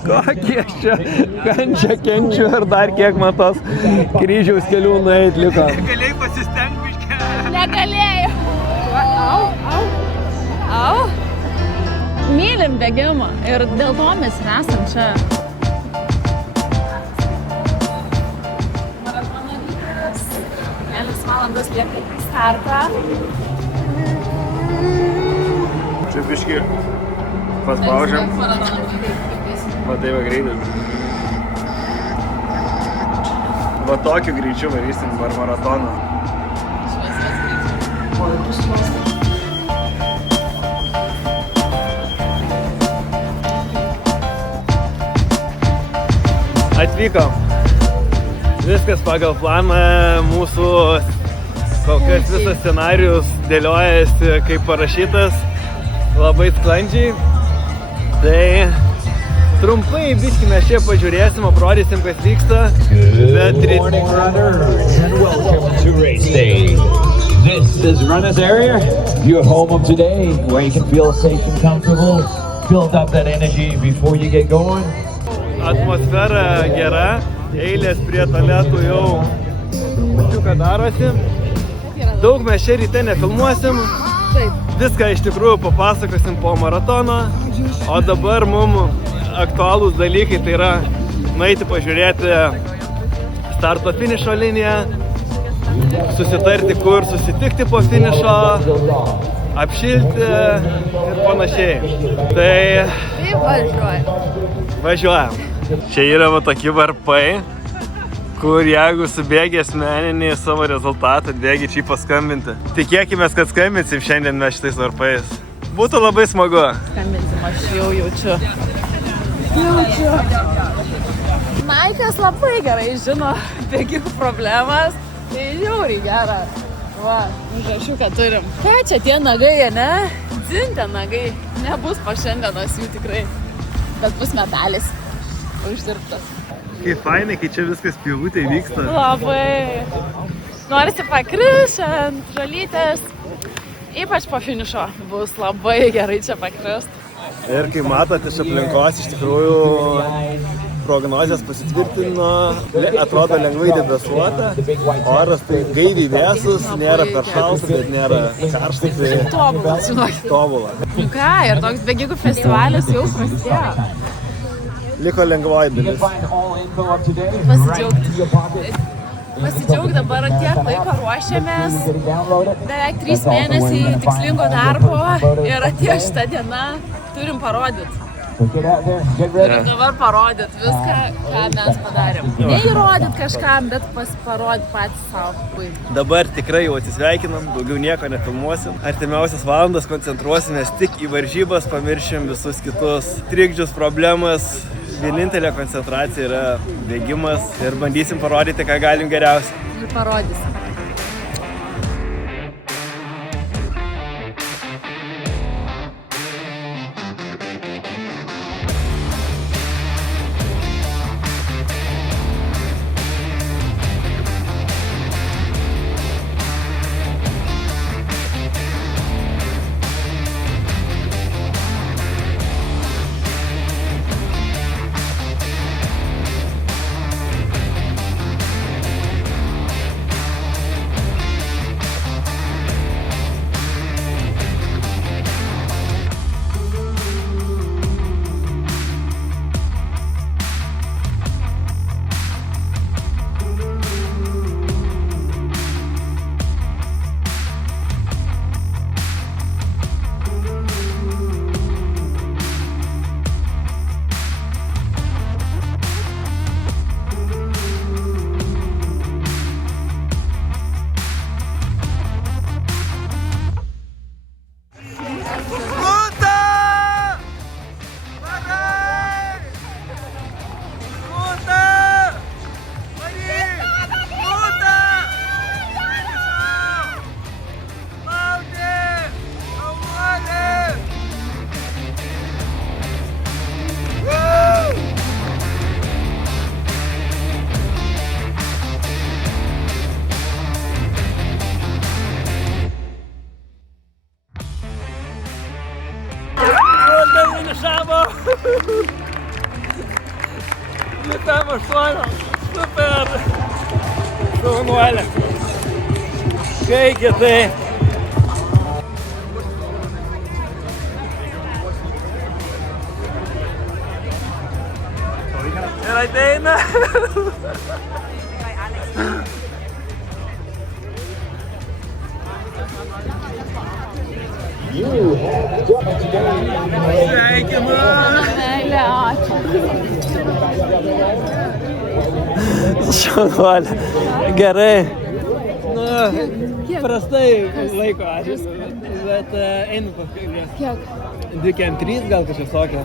Kokie čia kančia kenčiu ir dar kiek man tos kryžiaus kelių nueit liko. Galėjai pasistengti biškį. Negalėjau. Au. Mylim bėgimą ir dėl to mes nesam čia. Kelias valandas lieka startą. Čia biškį paspaudžiam. Va tai va greitai. Va tokiu greičiu varysim maratoną. Atvykom. Viskas pagal planą, mūsų kol kas visas scenarijus dėliojasi kaip parašytas labai sklandžiai. Tai trumpai biškį mes čia pažiūrėsim, aprodysim, kas vyksta. Good morning, runners, and welcome to race day. This is Runners Area, your home of today, where you can feel safe and comfortable, build up that energy before you get going. Atmosfera gera, eilės prie tualetų jau ką darosi. Daug mes čia ryte nefilmuosim, viską iš tikrųjų papasakosim po maratono, o dabar mums aktualūs dalykai tai yra nueiti pažiūrėti starto finišo liniją, susitarti, kur susitikti po finišo, apšilti ir panašiai. Tai važiuojam. Čia yra va tokie varpai, kur jeigu subėgi asmeninį savo rezultatą, bėgi čia paskambinti. Tikėkimės, kad skambinsim šiandien mes šitais varpais. Būtų labai smagu. Skambinsim, aš jau jaučiu. Naikas labai gerai žino bėgimų problemas. Tai žiauriai gera. Va, užrašiuką turim. Ką čia tie nagai, ne? Dzintė nagai. Nebus po šiandienos jų tikrai. Bet bus medalis uždirbtas. Kaip fainai, kai čia viskas pjūvutėj vyksta. Labai. Norisi pakris ant žolytės. Ypač po finišo bus labai gerai čia pakrist. Ir kai matot iš aplinkos, iš tikrųjų prognozės pasitvirtino, atrodo lengvai debesuota, oras tai gaiviai vėsus, nėra per šalta, bet nėra karšta, tai tobula. Nu ką, ir toks bėgikų festivalis jau prasidėjo. Liko lengvoji dalis. Pasidžiaug dabar tiek laiko ruošiamės, beveik 3 mėnesiai tikslingo darbo ir atėjo šitą dieną, turim parodyti. Turim dabar parodyti viską, ką mes padarėm. Neįrodyt kažkam, bet parodyt patys savo. Dabar tikrai jau atsisveikinam, daugiau nieko nefilmuosim. Artimiausias valandas koncentruosimės tik į varžybas, pamiršim visus kitus trikdžius, problemas. Vienintelė koncentracija yra bėgimas ir bandysim parodyti, ką galim geriausiai. Ir parodysim. Litam 8. Super. Šaunuolė. Kai kietai. Ir ateina. Sveikinu. Meilė, ačiū. Šaunuolė. Gerai. Nu, prastai laiko ačiū. Bet einu pakalbės. Kiek? 2-3 gal kažkas tokio.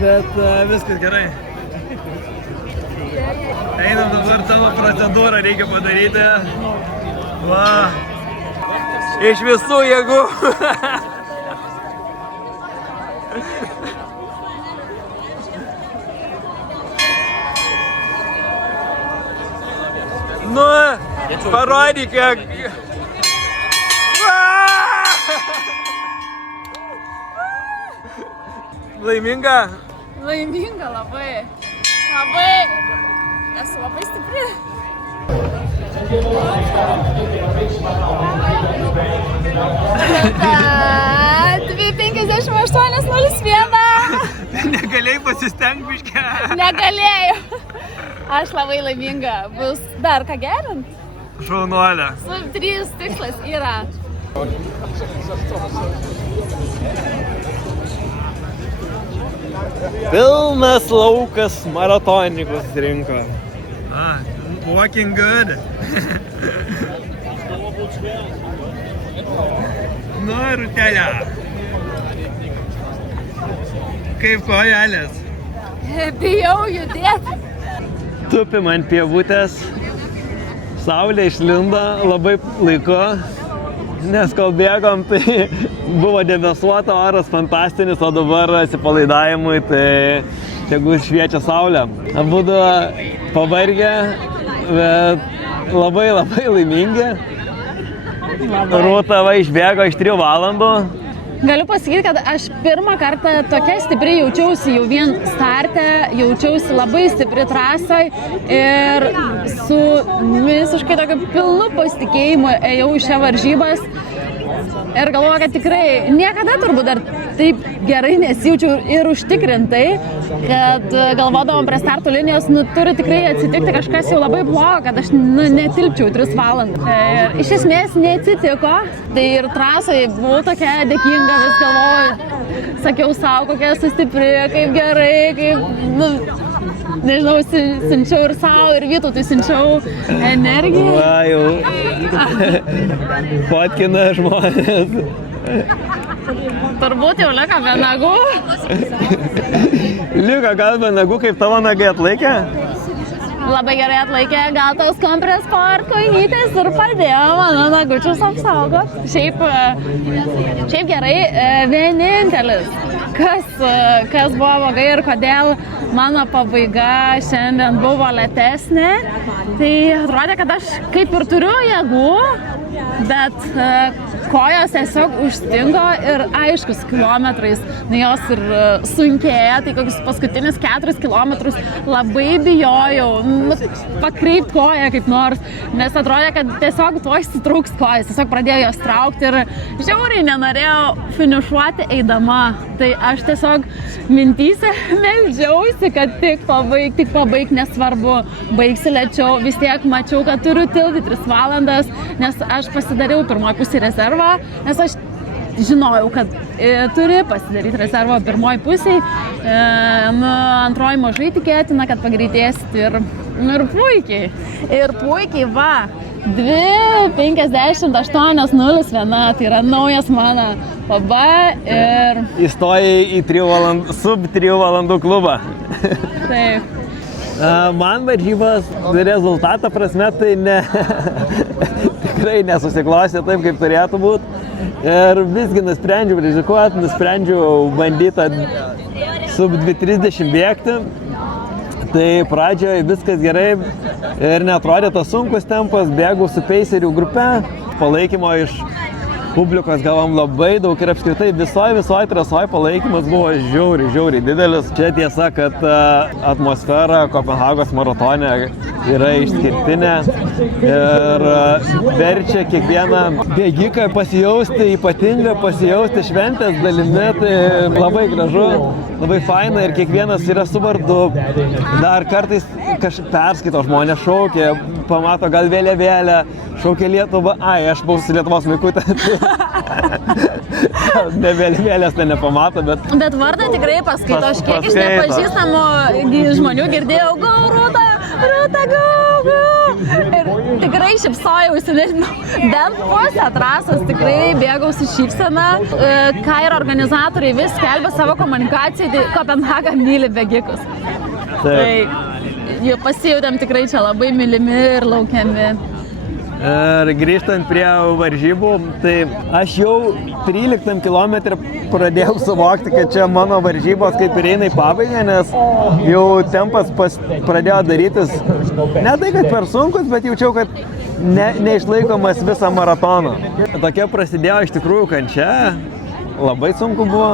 Bet viskas gerai. Einam dabar savo procedūrą reikia padaryti. Va. Iš visų jėgų. Nu, parodyk, kiek. Laiminga? Laiminga labai. Labai. Esu labai stipri. Bet 2:58:01. Negalėjai pasistengti biškę. Negalėjau. Aš labai laiminga. Bus dar ką gerint? Šaunuolė. Sub 3 tikslas yra. Pilnas laukas maratonininkus rinko. Walking good. Nu, Rūtelė. Kaip kojelės? Bijau judėti. Tupim ant pievutės. Saulė išlindo labai laiku. Nes kol bėgom, tai buvo debesuota, oras fantastinis, o dabar atsipalaidavimui, tai tegu šviečia saulė. Abudu pavargę, bet labai laimingi. Rūta va išbėgo iš 3 valandų. Galiu pasakyti, kad aš pirmą kartą tokia stipri jaučiausi jau vien starte, jaučiausi labai stipri trasai ir su visiškai tokiu pilnu pasitikėjimu ėjau į šią varžybas. Ir galvoju, kad tikrai niekada turbūt dar taip gerai nesijaučiau ir užtikrintai, kad galvodavom prie starto linijos, turi tikrai atsitikti kažkas jau labai blogo, kad aš netilpčiau 3 valandas. Ir iš esmės neatsitiko, tai ir trasai buvau tokia dėkinga, vis galvoju, sakiau savo, kokia esu stipri, kaip gerai, kaip, nežinau, siunčiau ir savo, ir Vytautui siunčiau energiją. Va, jau fotkina žmonės. Turbūt jau liko be nagų. Liko gal be nagų, kaip tavo nagai atlaikė? Labai gerai atlaikė, gal tos Compre Sport kojinytės ir padėjo mano nagučius apsaugot. Šiaip gerai, vienintelis, kas buvo blogai ir kodėl mano pabaiga šiandien buvo lėtesnė, tai atrodė, kad aš kaip ir turiu jėgų, bet kojos tiesiog užstingo ir aiškus kilometrais, jos ir sunkėja, tai kokius paskutinius 4 kilometrus labai bijojau pakreipti koją kaip nors, nes atrodė, kad tiesiog tuo išsitrauks kojas, tiesiog pradėjo jos traukti ir žiauriai nenorėjau finišuoti eidama, tai aš tiesiog mintyse meldžiausi, kad tik pabaig, nesvarbu, baigsi lėčiau, vis tiek mačiau, kad turiu tilpti 3 valandas, nes aš pasidariau pirmoji pusė rezervą, nes aš žinojau, kad turi pasidaryti rezervą pirmoji pusėj, antroji mažai tikėtina, kad pagreitėsit ir puikiai, va, 2:58:01, tai yra naujas mano paba ir... Įstojai į sub 3 valandų klubą. Taip. Man varžybos rezultato prasme tai tikrai nesusiklostė taip, kaip turėtų būti. Ir visgi nusprendžiau rizikuoti, nusprendžiau bandyti sub 2:30 bėgti. Tai pradžioje viskas gerai ir neatrodė tas sunkus tempas, bėgau su pacerių grupe, palaikymo iš publikos gavom labai daug ir apskritai visoje trasoje palaikymas buvo žiauriai didelis. Čia tiesa, kad atmosfera Kopenhagos maratone yra išskirtinė ir verčia kiekvieną bėgiką pasijausti ypatingą, pasijausti šventės dalimi. Tai labai gražu, labai faina ir kiekvienas yra su vardu. Dar kartais perskaito žmonės, šaukia, pamato gal vėliavėlę, šaukia Lietuvą. Aš buvau su Lietuvos vaikutė. Ne vėliavėlės tai nepamato, bet... Bet vardą tikrai paskaito. Aš kiek iš nepažįstamų žmonių girdėjau, go, Rūta, go! Ir tikrai šypsojausi, nežinau, bent pusę trasos tikrai bėgau su šypsena. Ką ir organizatoriai vis skelbia savo komunikacijai, tai Kopenhaga myli bėgikus. Tai pasijautėm tikrai čia labai mylimi ir laukiami. Ir grįžtant prie varžybų, tai aš jau 13 km pradėjau suvokti, kad čia mano varžybos kaip ir eina į pabaigą, nes jau tempas pradėjo darytis ne tai, kad per sunkus, bet jaučiau, kad neišlaikomas visą maratoną. Tokia prasidėjo iš tikrųjų kančia, labai sunku buvo.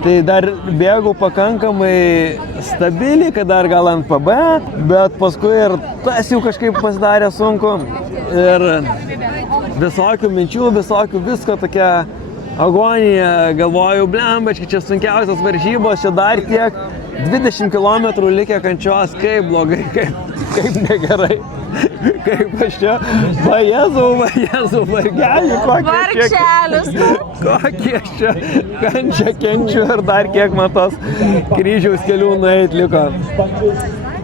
Tai dar bėgau pakankamai stabiliai, kad dar gal ant PB, bet paskui ir tas jau kažkaip pasidarė sunku. Ir visokių minčių, visokių visko, tokia agonija. Galvojau, blembački, čia sunkiausias varžybos, čia dar tiek 20 km likę kančios, kaip blogai, kaip negerai. Kaip aš čia, Jėzau, vargelį, kokie aš čia kančią kenčiu ir dar kiek man tos kryžiaus kelių nueit liko.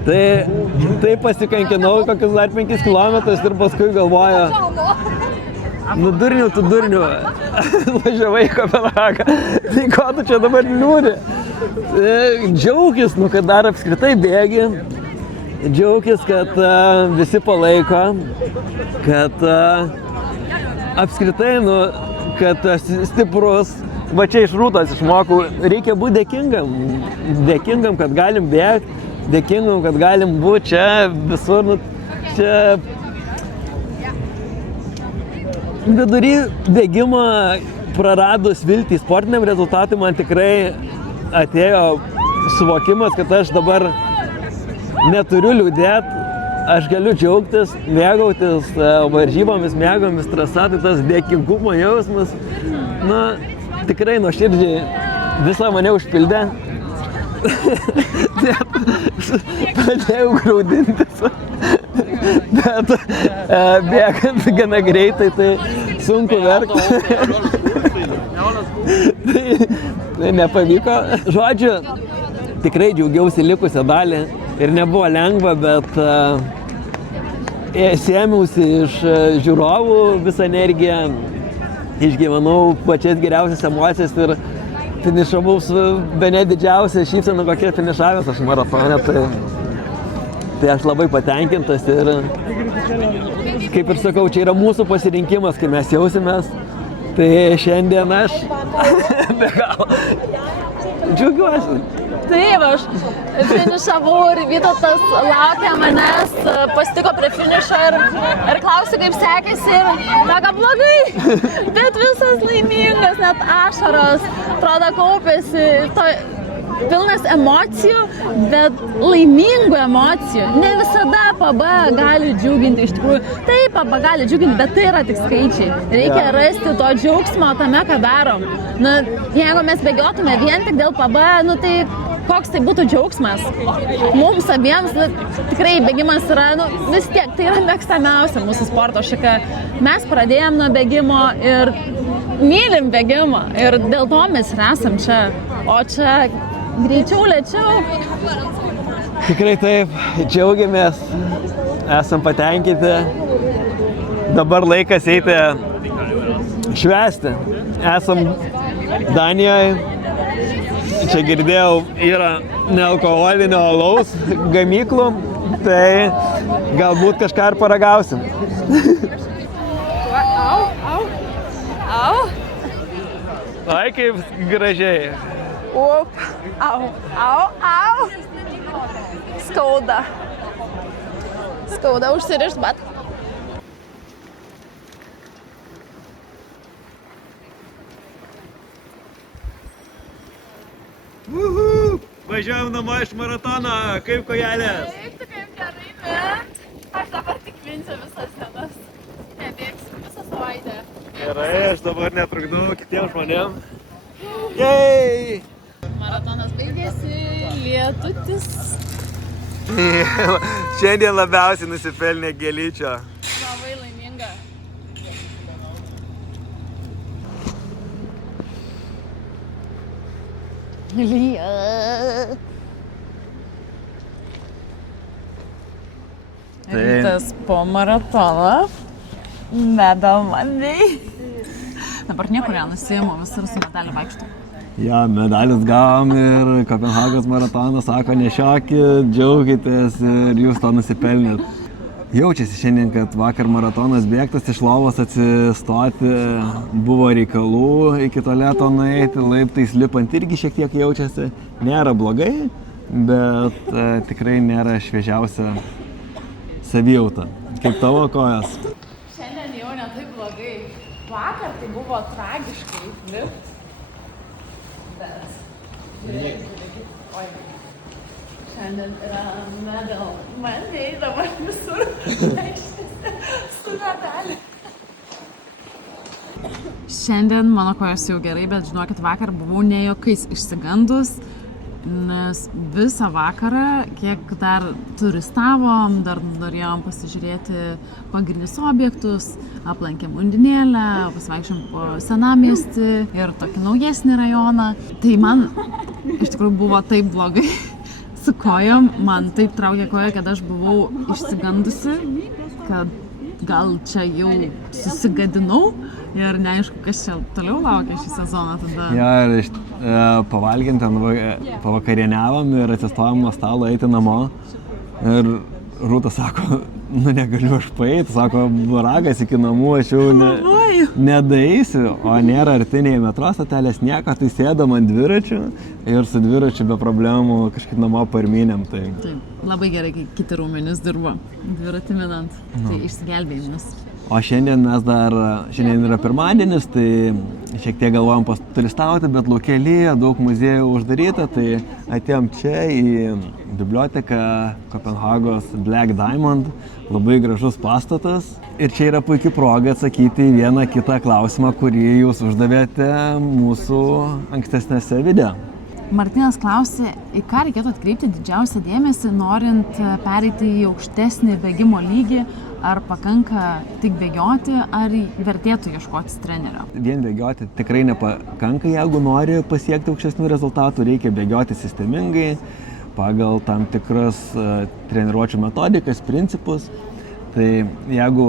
Tai pasikankinau kokius dar 5 km ir paskui galvoju, tu durniu, važiavai į Kopenhagą, tai ko tu čia dabar liūdi? Džiaugis, kad dar apskritai bėgi. Džiaugis, kad visi palaiko, kad apskritai, kad stiprus, va čia iš Rūtos išmokau, reikia būti dėkingam, kad galim bėgti, dėkingam, kad galim būti čia visur, čia vidury bėgimo praradus viltį sportiniam rezultatui man tikrai atėjo suvokimas, kad aš dabar neturiu liūdėti, aš galiu džiaugtis, mėgautis varžybomis, mėgomis trasa, tai tas dėkingumo jausmas, tikrai nuoširdžiai visą mane užpildė. Pradėjau graudintis, bet bėgant gana greitai, tai sunku verkti. Tai nepavyko. Žodžiu, tikrai džiaugiausi likusią dalį. Ir nebuvo lengva, bet sėmiausi iš žiūrovų visą energiją, išgyvenau pačias geriausias emocijas ir finišavau su bene didžiausia šypsena, kokia finišavęs aš maratone. Tai aš labai patenkintas ir, kaip ir sakau, čia yra mūsų pasirinkimas, kai mes jausimės. Tai šiandien aš be galo džiaugiuosi. Taip, aš finišavau ir Vytautas laukia manęs, pasitiko prie finišo ir klausė, kaip sekėsi. Sako, blogai, bet visas laimingas, net ašaros, atrodo, kaupėsi. Pilnas emocijų, bet laimingų emocijų. Ne visada PB gali džiuginti iš tikrųjų. Taip, PB gali džiuginti, bet tai yra tik skaičiai. Reikia rasti to džiaugsmo tame, ką darom. Jeigu mes bėgiotume vien tik dėl PB, tai koks tai būtų džiaugsmas. Mums abiems tikrai bėgimas yra, vis tiek, tai yra mėgstamiausia mūsų sporto šaka. Mes pradėjom nuo bėgimo ir mylim bėgimą ir dėl to mes esam čia. O čia greičiau, lėčiau. Tikrai taip, džiaugiamės, esam patenkinti. Dabar laikas eiti švęsti. Esam Danijoje. Čia girdėjau, yra nealkoholinio alaus gamyklų, tai galbūt kažką ir paragausim. Au. Ai, kaip gražiai. Au. Skauda užsirišt, bet. Važiuojam namo iš maratono, kaip kojelės? Taip, tu kaip gerai mint. Aš dabar tik minsiu visas dienas. Nebėgsiu visą savaitę. Gerai, aš dabar netrukdau kitiems žmonėm. Jei! Maratonas baigėsi, lietutis. Šiandien labiausiai nusipelnė gėlyčio. Labai laiminga. Rytas po maratono. Medal Monday. Dabar niekur nenusiimu, visur su medaliu vaikštu. Ja, medalius gavom ir Kopenhagos maratoną sako, nešiokit, džiaugitės ir jūs to nusipelnėt. Jaučiasi šiandien, kad vakar maratonas bėgtas, iš lovos atsistoti, buvo reikalų iki tualeto nueiti, laiptais lipant irgi šiek tiek jaučiasi. Nėra blogai, bet tikrai nėra šviežiausia savijauta. Kaip tavo kojos? Šiandien jau ne taip blogai. Vakar tai buvo tragiškai lipt. Bet oi. Šiandien yra medal Monday, dabar visur vaikštėsi su medaliu. Šiandien mano kojos jau gerai, bet žinokit, vakar buvau ne juokais išsigandus, nes visą vakarą, kiek dar turistavom, dar norėjom pasižiūrėti pagrindinius objektus, aplankėm Undinėlę, pasivaikščiom po senamiestį ir tokį naujesnį rajoną. Tai man iš tikrųjų buvo taip blogai su kojom, man taip traukė koja, kad aš buvau išsigandusi, kad gal čia jau susigadinau ir neaišku, kas čia toliau laukia šį sezoną tada. Ja, ir pavalgint ten pavakarieniavom ir atsistojom nuo stalo eiti namo. Ir Rūta sako, nu negaliu aš paeiti, sako, ragas iki namų, aš jau nedaeisiu, o nėra artinėje metro stotelės nieko, tai sėdam ant dviračių ir su dviračiu be problemų kažkaip namo parmynėm. Tai... Taip, labai gerai, kai kiti raumenys dirba dviratį minant, tai išsigelbėjimas. O šiandien šiandien yra pirmadienis, tai šiek tiek galvojom pasturistauti, bet lauke lyja, daug muziejų uždaryta, tai atėjom čia į biblioteką Kopenhagos Black Diamond, labai gražus pastatas. Ir čia yra puikia proga atsakyti į vieną kitą klausimą, kurį jūs uždavėte mūsų ankstesnėse video. Martynas klausė, į ką reikėtų atkreipti didžiausią dėmesį, norint pereiti į aukštesnį bėgimo lygį, ar pakanka tik bėgioti, ar vertėtų ieškotis trenerio? Vien bėgioti tikrai nepakanka, jeigu nori pasiekti aukštesnių rezultatų, reikia bėgioti sistemingai, pagal tam tikras treniruočių metodikas, principus. Tai jeigu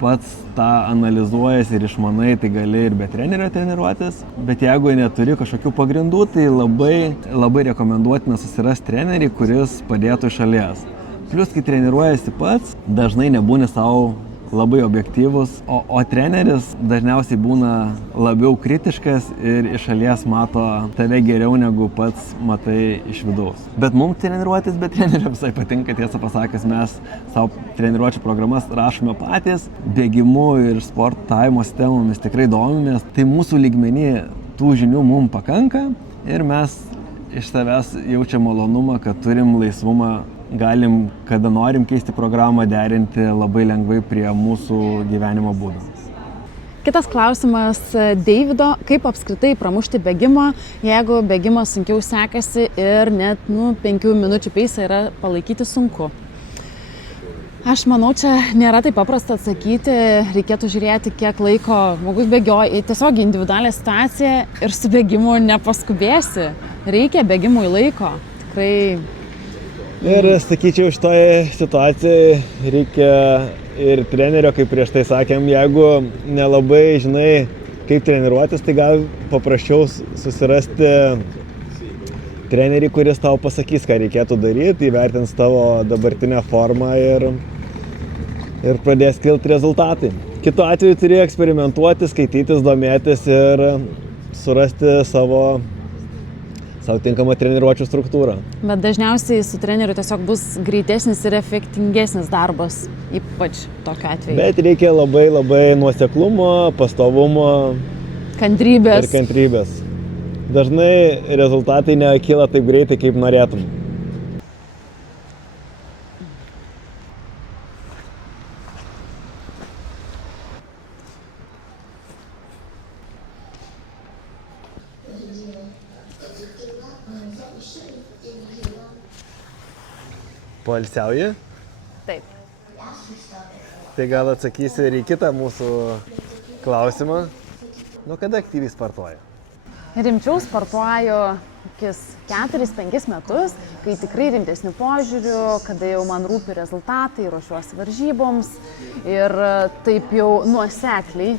pats tą analizuojas ir išmanai, tai gali ir be trenerio treniruotis, bet jeigu neturi kažkokių pagrindų, tai labai rekomenduotina susirasti trenerį, kuris padėtų iš šalies. Plius, kai treniruojasi pats, dažnai nebūni savo labai objektyvus, o treneris dažniausiai būna labiau kritiškas ir iš šalies mato tave geriau negu pats matai iš vidaus. Bet mums treniruotis be trenerio visai patinka, tiesą pasakius, mes savo treniruočių programas rašome patys, bėgimu ir sportavimo sistemomis tikrai domimės, tai mūsų lygmenį tų žinių mums pakanka ir mes iš savęs jaučiam malonumą, kad turim laisvumą, galim, kada norim keisti programą, derinti labai lengvai prie mūsų gyvenimo būdo. Kitas klausimas Deivido, kaip apskritai pramušti bėgimą, jeigu bėgimas sunkiau sekasi ir net 5 minučių peisą yra palaikyti sunku. Aš manau, čia nėra taip paprasta atsakyti, reikėtų žiūrėti, kiek laiko žmogus bėgioja, tiesiog individualią situaciją ir su bėgimu nepaskubėsi. Reikia bėgimui laiko, tikrai. Ir sakyčiau, šitoje situacijoje reikia ir trenerio, kaip prieš tai sakėm, jeigu nelabai žinai, kaip treniruotis, tai gal paprasčiau susirasti trenerį, kuris tau pasakys, ką reikėtų daryti, įvertins tavo dabartinę formą ir pradės kilti rezultatai. Kitu atveju turi eksperimentuoti, skaitytis, domėtis ir surasti savo tinkamą treniruočių struktūrą. Bet dažniausiai su treneriu tiesiog bus greitesnis ir efektingesnis darbas, ypač tokiu atveju. Bet reikia labai nuoseklumo, pastovumo kantrybės. Ir kantrybės. dažnai rezultatai nekyla taip greitai, kaip norėtum. Poilsiauji? Taip. Tai gal atsakysi ir į kitą mūsų klausimą. Nuo kada aktyviai sportuoji? Rimčiau sportuoju kokius 4-5 metus, kai tikrai rimtesnių požiūrių, kada jau man rūpi rezultatai, ruošiuosi varžyboms ir taip jau nuosekliai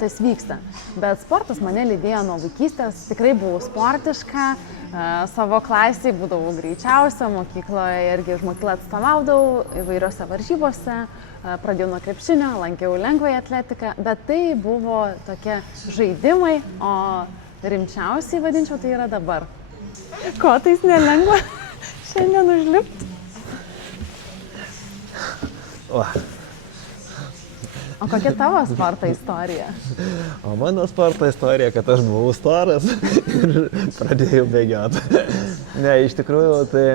tas vyksta. Bet sportas mane lydėjo nuo vaikystės, tikrai buvau sportiška, savo klasėje būdavau greičiausia, mokykloje irgi už mokyklą atstovaudavau įvairiose varžybose, pradėjau nuo krepšinio, lankiau lengvąją atletiką, bet tai buvo tokie žaidimai, o rimčiausiai vadinčiau tai yra dabar. Ko tais nelengva šiandien užlipti? O kokia tavo sporto istorija? O mano sporto istorija, kad aš buvau storas ir pradėjau bėgioti. Ne, iš tikrųjų, tai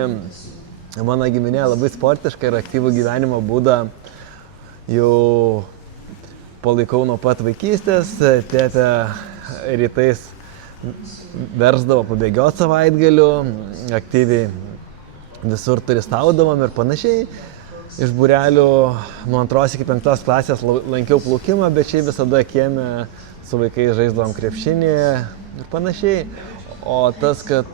mano giminė labai sportiška ir aktyvų gyvenimo būdą jau palaikau nuo pat vaikystės. Tėtė rytais versdavo pabėgioti savaitgaliu, aktyviai visur turistaudavom ir panašiai. Iš būrelių nuo 2 iki 5 klasės lankiau plaukimą, bet šiaip visada kieme su vaikais žaisdavom krepšinį ir panašiai. O tas, kad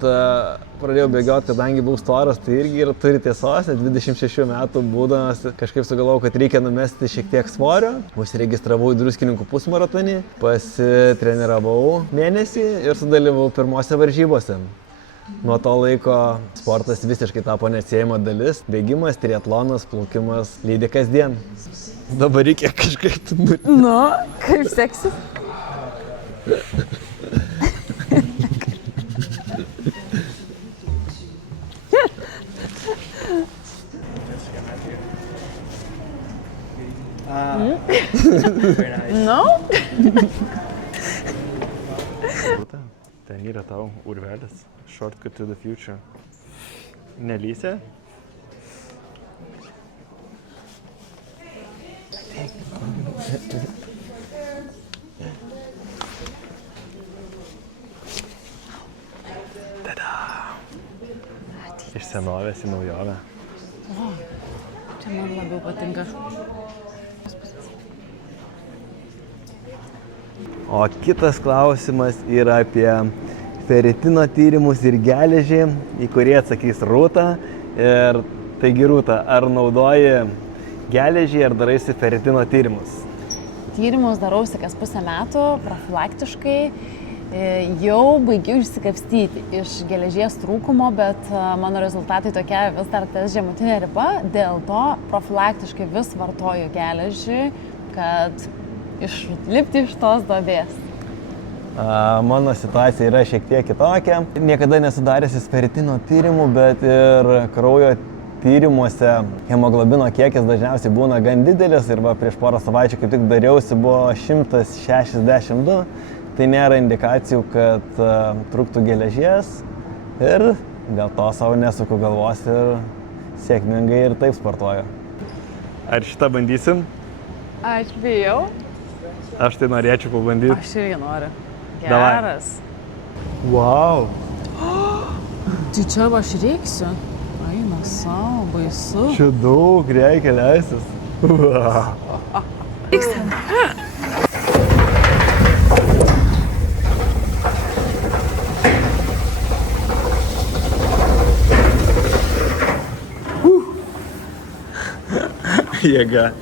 pradėjau bėgioti, kadangi buvau storas, tai irgi ir turi tiesos. 26 metų būdamas kažkaip sugalvojau, kad reikia numesti šiek tiek svorio. Užsiregistravau į Druskininkų pusmaratonį, pasitreniravau mėnesį ir sudalyvavau pirmose varžybose. Nuo to laiko sportas visiškai tapo neatsiejama dalis. Bėgimas, triatlonas, plaukimas lydi kasdien. Dabar reikia kažkaip... Nu, kaip seksis? No? Ten yra tau urvelis. Shortcut to the future. Nelysi? Tada! Iš senovės į naujovę. O, čia man labiau patinka. O kitas klausimas yra apie feritino tyrimus ir geležį, į kurį atsakys Rūta. Ir taigi Rūta, ar naudoji geležį ar daraisi feritino tyrimus? Tyrimus darausi kas pusę metų, profilaktiškai. Jau baigiau išsikapstyti iš geležies trūkumo, bet mano rezultatai tokia vis dar ties žemutinė riba. Dėl to profilaktiškai vis vartoju geležį, kad išlipti iš tos duobės. Mano situacija yra šiek tiek kitokia. Niekada nesu daręs feritino tyrimų, bet ir kraujo tyrimuose hemoglobino kiekis dažniausiai būna gan didelis. Ir prieš porą savaičių kaip tik dariausi buvo 162. Tai nėra indikacijų, kad trūktų geležies. Ir dėl to savo nesuku galvos ir sėkmingai ir taip sportuoju. Ar šitą bandysim? Aš bijau. Aš tai norėčiau pabandyti. Aš irgi noriu. Geras. Wow. Tai čia aš reiksiu. Eina savo, baisu. Čia daug reikia leistis. Jėga.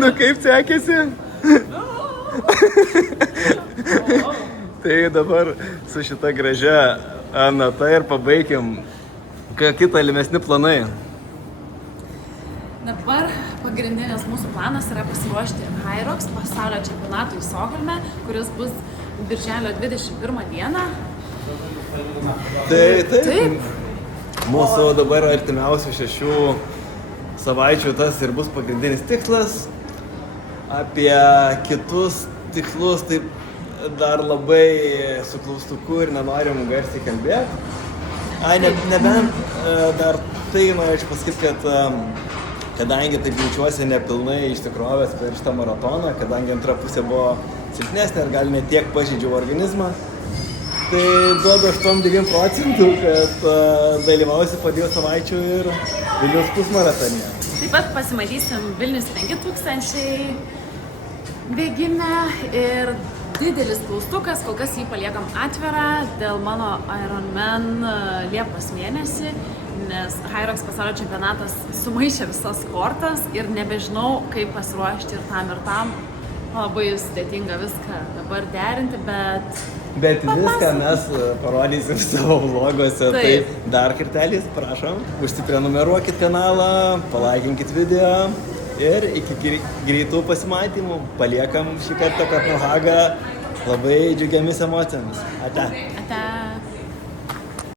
Nu kaip sekėsi? Tai dabar su šita gražia nata ir pabaikim. Kokie tolimesni planai? Dabar pagrindinis mūsų planas yra pasiruošti Hyrox pasaulio čempionatui Stokholme, kuris bus birželio 21 dieną. Taip. Mūsų dabar artimiausių 6 savaičių tas ir bus pagrindinis tikslas. Apie kitus tikslus taip dar labai su klaustuku ir nenorim garsiai kalbėti. Nebent dar tai norėčiau pasakyti, kad kadangi taip jaučiuosi nepilnai iš tikrovės per šitą maratoną, kadangi antra pusė buvo silpnesnė ir gal ne tiek pažeidžiau organizmą, tai duodu 89%, kad dalyvausiu po 2 savaičių ir Vilniaus pusmaratonė. Taip pat pasimatysim Vilnius 5000 bėgime ir didelis klaustukas, kol kas jį paliekam atvirą dėl mano Ironman Liepos mėnesį, nes Hyrox pasaulio čempionatas sumaišė visas kortas ir nebežinau, kaip pasiruošti ir tam. Labai sudėtinga viską dabar derinti, Bet viską mes parodysim savo vloguose, tai dar kartelį, prašom, užsiprenumeruokit kanalą, palaikinkit video ir iki greitų pasimatymų. Paliekam šį kartą Kopenhagą labai džiugiamis emocijomis. Ate.